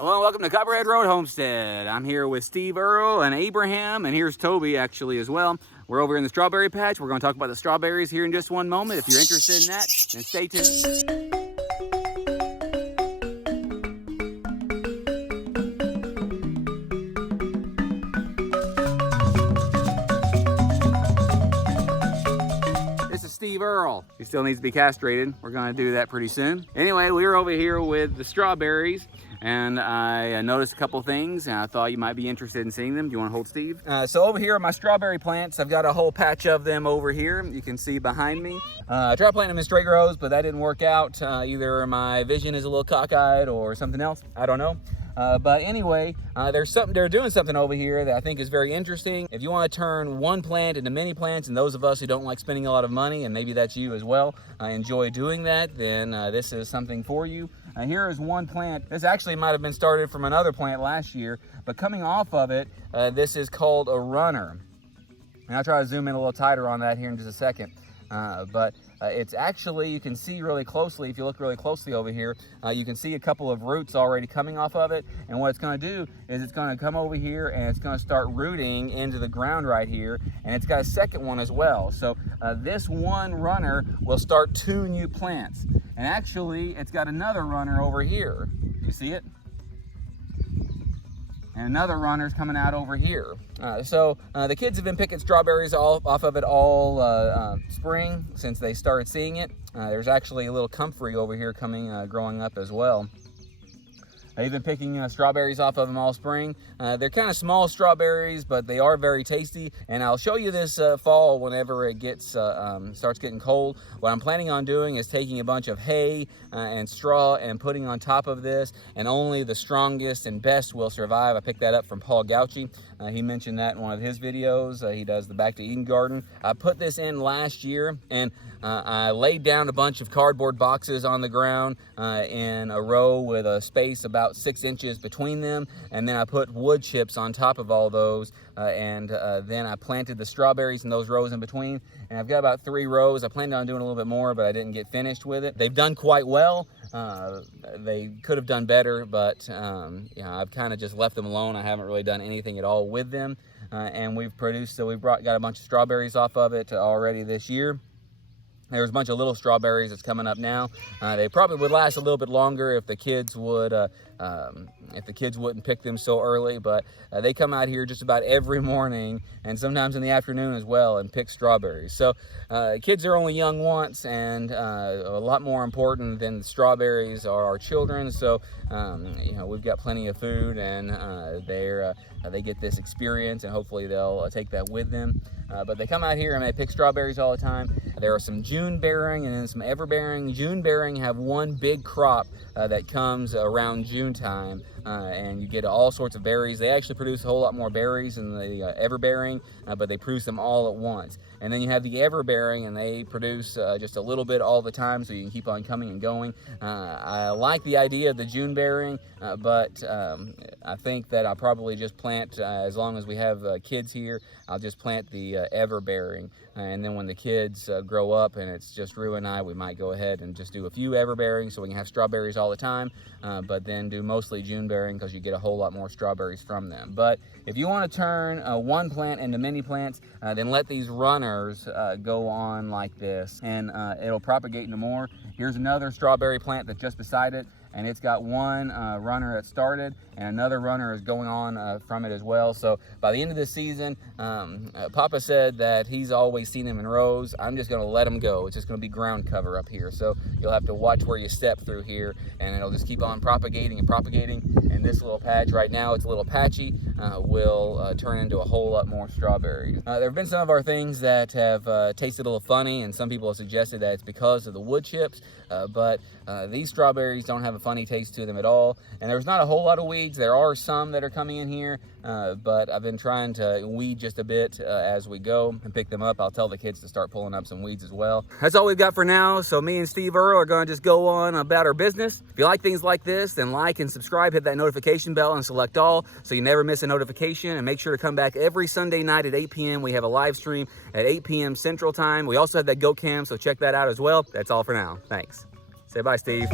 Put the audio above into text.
Hello and welcome to Copperhead Road Homestead. I'm here with Steve Earle and Abraham, and here's Toby actually as well. We're over in the strawberry patch. We're going to talk about the strawberries here in just one moment. If you're interested in that, then stay tuned. Steve Earle. He still needs to be castrated. We're going to do that pretty soon. Anyway, we're over here with the strawberries, and I noticed a couple things, and I thought you might be interested in seeing them. Do you want to hold Steve? So over here are my strawberry plants. I've got a whole patch of them over here. You can see behind me. I tried planting them in straight rows, but that didn't work out. Either my vision is a little cockeyed or something else. I don't know. But anyway, they're doing something over here that I think is very interesting. If you want to turn one plant into many plants, and those of us who don't like spending a lot of money, and maybe that's you as well, enjoy doing that, then this is something for you. Here is one plant. This actually might have been started from another plant last year, but coming off of it, this is called a runner. And I'll try to zoom in a little tighter on that here in just a second. But it's actually, you can see really closely, if you look really closely over here, you can see a couple of roots already coming off of it. And what it's going to do is it's going to come over here and it's going to start rooting into the ground right here. And it's got a second one as well. So this one runner will start 2 new plants. And actually, it's got another runner over here. You see it? And another runner's coming out over here. So the kids have been picking strawberries off of it all spring since they started seeing it. There's actually a little comfrey over here growing up as well. They've been picking strawberries off of them all spring. They're kind of small strawberries, but they are very tasty. And I'll show you this fall whenever it starts getting cold. What I'm planning on doing is taking a bunch of hay and straw and putting on top of this, and only the strongest and best will survive. I picked that up from Paul Gauchi. He mentioned that in one of his videos. He does the Back to Eden garden. I put this in last year, and I laid down a bunch of cardboard boxes on the ground in a row with a space about 6 inches between them, and then I put wood chips on top of all those, and then I planted the strawberries in those rows in between, and I've got about 3 rows. I planned on doing a little bit more, but I didn't get finished with it. They've done quite well. They could have done better, but I've kind of just left them alone. I haven't really done anything at all with them, and we've got a bunch of strawberries off of it already this year. There's a bunch of little strawberries that's coming up now. They probably would last a little bit longer if the kids wouldn't pick them so early, but they come out here just about every morning and sometimes in the afternoon as well and pick strawberries. So kids are only young once, and a lot more important than the strawberries are our children. So we've got plenty of food, and they get this experience, and hopefully they'll take that with them. But they come out here and they pick strawberries all the time. There are some June bearing and then some ever bearing. June bearing have one big crop that comes around June time, and you get all sorts of berries. They actually produce a whole lot more berries than the ever bearing, but they produce them all at once. And then you have the ever bearing, and they produce just a little bit all the time, so you can keep on coming and going. I like the idea of the June bearing, but I think that I'll probably just plant, as long as we have kids here, I'll just plant the ever bearing. And then when the kids grow up and it's just Rue and I, we might go ahead and just do a few ever bearings so we can have strawberries all the time, but then do mostly June bearing because you get a whole lot more strawberries from them. But if you want to turn one plant into many plants, then let these runners go on like this, and it'll propagate into more. Here's another strawberry plant that's just beside it, and it's got one runner that started, and another runner is going on from it as well. So by the end of this season, Papa said that he's always seen them in rows. I'm just going to let them go. It's just going to be ground cover up here. So you'll have to watch where you step through here, and it'll just keep on propagating and propagating. And this little patch right now, it's a little patchy, will turn into a whole lot more strawberries. There have been some of our things that have tasted a little funny, and some people have suggested that it's because of the wood chips, but these strawberries don't have a funny taste to them at all. And there's not a whole lot of weeds. There are some that are coming in here, but I've been trying to weed just a bit as we go and pick them up. I'll tell the kids to start pulling up some weeds as well. That's all we've got for now. So me and Steve Earle are going to just go on about our business. If you like things like this, then like and subscribe, hit that notification bell and select all so you never miss a notification. And make sure to come back every Sunday night at 8 p.m. We have a live stream at 8 p.m. Central Time. We also have that goat cam, so check that out as well. That's all for now. Thanks. Say bye, Steve.